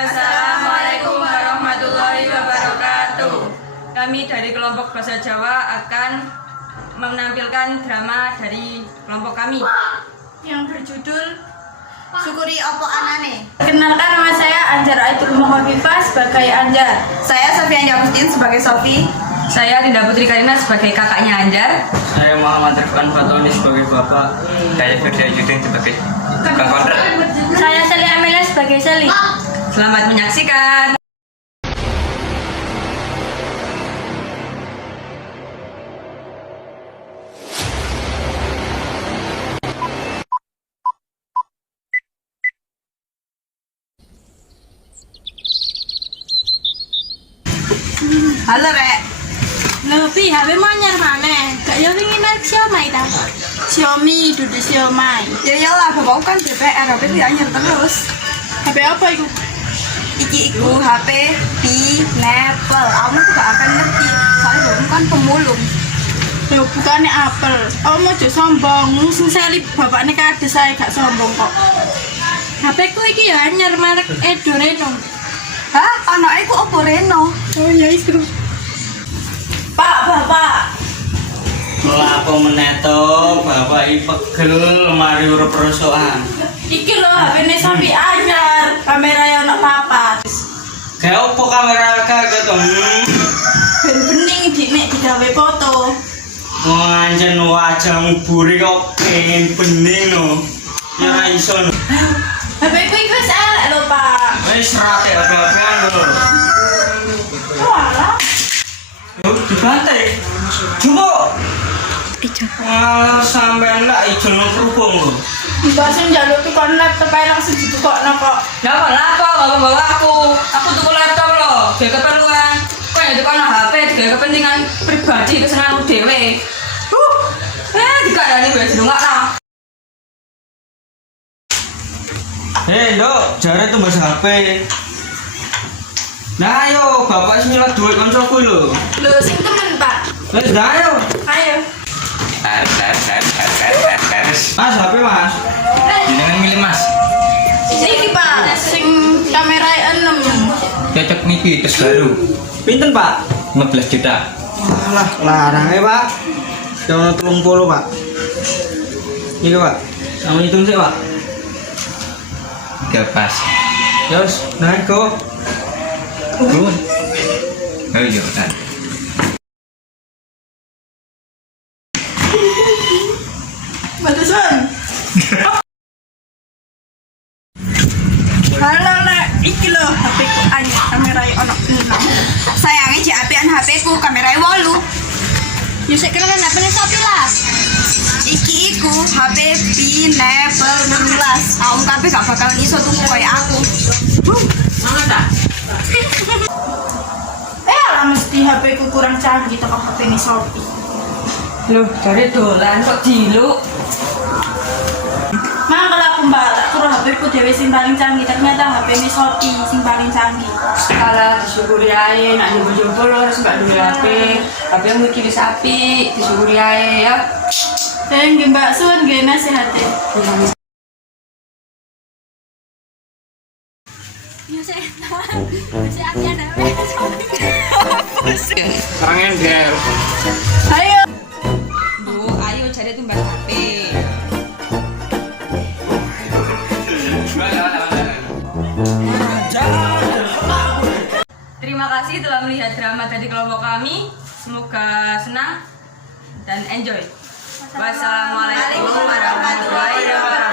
Assalamualaikum warahmatullahi wabarakatuh. Kami dari kelompok bahasa Jawa akan menampilkan drama dari kelompok kami yang berjudul Syukuri Opo Anane. Kenalkan, nama saya Anjar Aitul Muhafifah sebagai Anjar. Saya Sofian Agustin sebagai Sofi. Saya Dinda Putri Karina sebagai kakaknya Anjar. Saya Muhammad Rifkan Fatoni sebagai bapak. Saya Firda Yudin sebagai tukang kontrak. Saya Seli Amelia sebagai Seli. Selamat menyaksikan. Halo Rek. Lebih HP monyar mana? Gak yo ingin naik Xiaomi dah. Xiaomi duduk Xiaomi. Ya iyalah, bapakku kan DPR, HP itu anyar terus. HP apa itu? Iki iku HP Pineapple. Kamu tuh gak akan ngerti, soalnya bapakku kan pemulung. Loh, bukannya Apple. Oh, mau jadi sombong. Sing Seli bapaknya kades saya gak sombong kok. HP ku iki ya anyar merek Edo Reno. Hah? Anaknya iku Oppo Reno. Oh ya itu. Bapak. Lapo meneto, bapak i pegel lemari urip rosokan. Iki lho HP-ne Sofi anyar. Kamera ya ono papat. Kayak opo kamera kaget to? Ben bening nek digawe foto. Anjen wajahmu buri kok pengen bening no. Ya ora iso no. HP ku iki wis elek lho, Pak. Wis rate apa-apaan lho. Walah. Yo dibantai. Coba. Sampean lak ijo nang kerupung lho. Mbak sing njaluk tukang laptop ae langsung ditukokno kok. Lah kok lapo nggak bawa aku? Aku tuku laptop loh, biar keperluan. Kok ya tukang HP, biar kepentingan pribadi kesenanganku dewe. Dikadani gue sedungak lah. Hei, Dok, jare tuh bahasa HP. Nah, ayo, bapak sing nyelak duit koncoku lho. Lho sing temen, Pak. Wes, dah ayo. Ayo. Mas, HP Mas. Jenengan milih Mas. Iki, Pak, sing kamera 6. Cocok niki tes baru. Pinten, Pak? 15 juta. Alah, larang ya Pak. Jangan 30 Pak. Ini Pak. Sama hitung sih Pak. Gak pas. Yos, naik kok. Turun. Oh iya, kan. Batasan. Halo, Nek. Iki lho HP ku anyar, kamera ono 6. Sayangnya JAP-an HP ku kameranya 8. Ya sik keren HP-ne Sofi lah. Iki iku HP Pineapple 16. Kamu kabeh gak bakal iso tuku kayak aku. Mana dah? Lah mesti HP ku kurang canggih teko HP-ne Sofi. Loh, dari dolan kok diluk. Mangkel aku Mbak, tak kira HP ku dhewe sing paling canggih, ternyata HP-ne Sofi sing paling canggih. Alah, disyukuri aja, nak jomblo lo harus gak dulu HP. HP yang mungkin bisa api, disyukuri aja ya. Thank you Mbak, suwun nggih nasihate. Ya saya ada. Kangen gel. Ayo. Bu, ayo cari tumbal HP. Terima kasih telah melihat drama dari kelompok kami. Semoga senang dan enjoy. Wassalamualaikum warahmatullahi wabarakatuh.